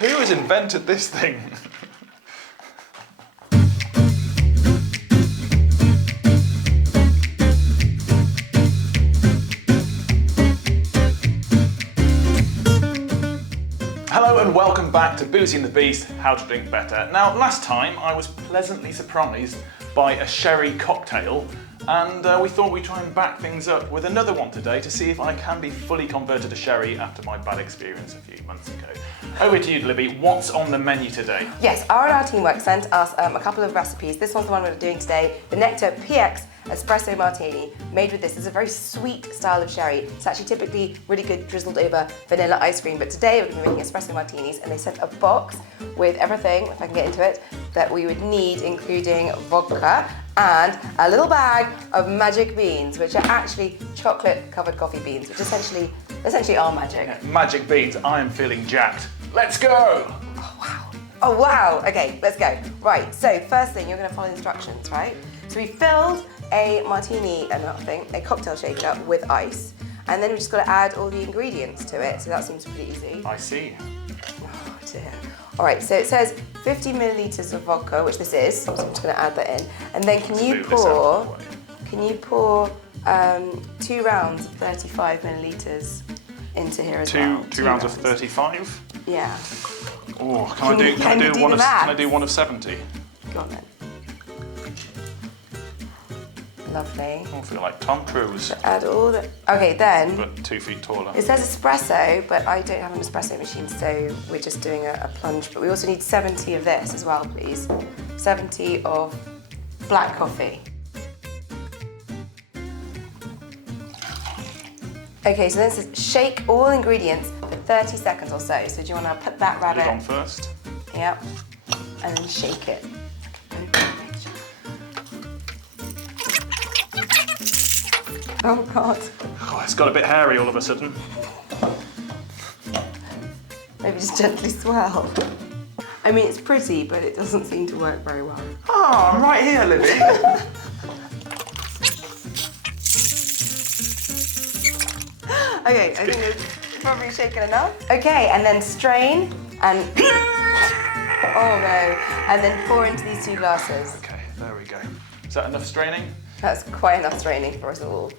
Who has invented this thing? Hello and welcome back to Boozy the Beast, How to Drink Better. Now, last time I was pleasantly surprised by a sherry cocktail, and we thought we'd try and back things up with another one today to see if I can be fully converted to sherry after my bad experience a few months ago. Over to you, Libby. What's on the menu today? Yes, our teamwork sent us a couple of recipes. This one's the one we're doing today, the Nectar PX Espresso Martini, made with this. It's a very sweet style of sherry. It's actually typically really good drizzled over vanilla ice cream, but today we're going to be making espresso martinis, and they sent a box with everything, if I can get into it, that we would need, including vodka and a little bag of magic beans, which are actually chocolate-covered coffee beans, which essentially are magic. Yeah, magic beans. I am feeling jacked. Let's go! Oh, wow. Oh, wow. Okay, let's go. Right, so first thing, you're going to follow the instructions, right? So we filled a martini, a cocktail shaker with ice, and then we just got to add all the ingredients to it, so that seems pretty easy. I see. Oh dear. All right, so it says 50 millilitres of vodka, which this is, so I'm just going to add that in, and then can you pour 2 rounds of 35 millilitres into here as well? Two rounds of 35? Yeah. Oh, can I do one of 70? Go on then. Lovely. I feel like Tom Cruise. So add all the... Okay, then... But 2 feet taller. It says espresso, but I don't have an espresso machine, so we're just doing a plunge. But we also need 70 of this as well, please. 70 of black coffee. Okay, so then it says shake all ingredients for 30 seconds or so. So do you want to put that rabbit... Put it on first. Yep. And then shake it. Oh God. Oh, it's got a bit hairy all of a sudden. Maybe just gently swirl. I mean, it's pretty, but it doesn't seem to work very well. Oh, I'm right here, Libby. Okay, I think it's probably shaken enough. Okay, and then strain and... Oh no. And then pour into these 2 glasses. Okay, there we go. Is that enough straining? That's quite enough straining for us all.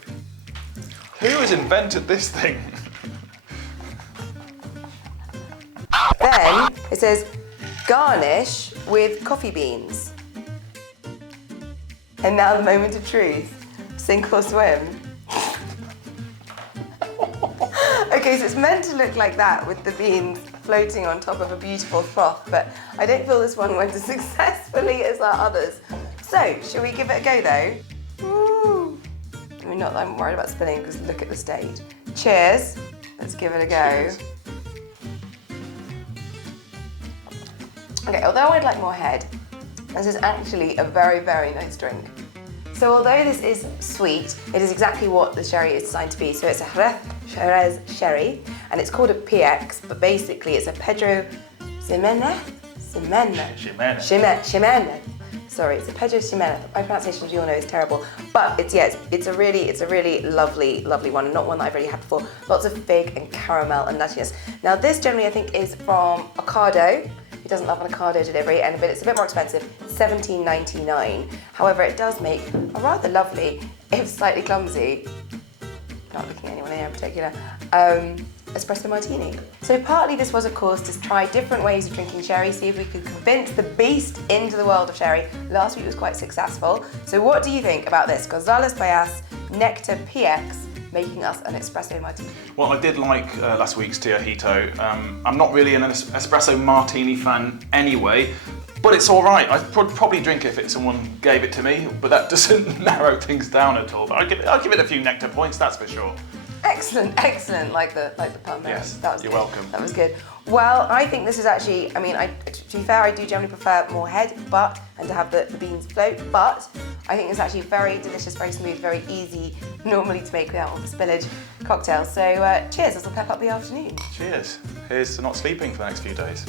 Who has invented this thing? Then it says garnish with coffee beans. And now the moment of truth. Sink or swim. Okay, so it's meant to look like that with the beans floating on top of a beautiful froth, but I don't feel this one went as successfully as our others. So, shall we give it a go though? Woo. I mean, not that I'm worried about spilling, because look at the stage. Cheers. Let's give it a go. Cheers. Okay, although I'd like more head, this is actually a very, very nice drink. So although this is sweet, it is exactly what the sherry is designed to be. So it's a Jerez sherry, and it's called a PX, but basically it's a Pedro Ximénez. Sorry, it's a Pedro Ximénez. My pronunciation, as you all know, is terrible. But it's a really lovely one, and not one that I've really had before. Lots of fig and caramel and nuttiness. Now this generally I think is from Ocado. It doesn't have an Ocado delivery, but it's a bit more expensive, $17.99. However, it does make a rather lovely, if slightly clumsy, not looking at anyone here in particular, espresso martini. So partly this was, of course, to try different ways of drinking sherry, see if we could convince the beast into the world of sherry. Last week was quite successful. So what do you think about this? Gonzalez Payas Nectar PX making us an espresso martini. Well, I did like last week's Tiajito. I'm not really an espresso martini fan anyway, but it's all right. I'd probably drink it if someone gave it to me, but that doesn't narrow things down at all. But I'll give it a few nectar points, that's for sure. Excellent, excellent. Like the pun there. Yes, that was you're good. welcome. That was good. Well, I think this is actually, I mean, to be fair, I do generally prefer more head, and to have the beans float, but I think it's actually very delicious, very smooth, very easy, normally to make without all the spillage cocktail. So cheers, this will pep up the afternoon. Cheers. Here's to not sleeping for the next few days.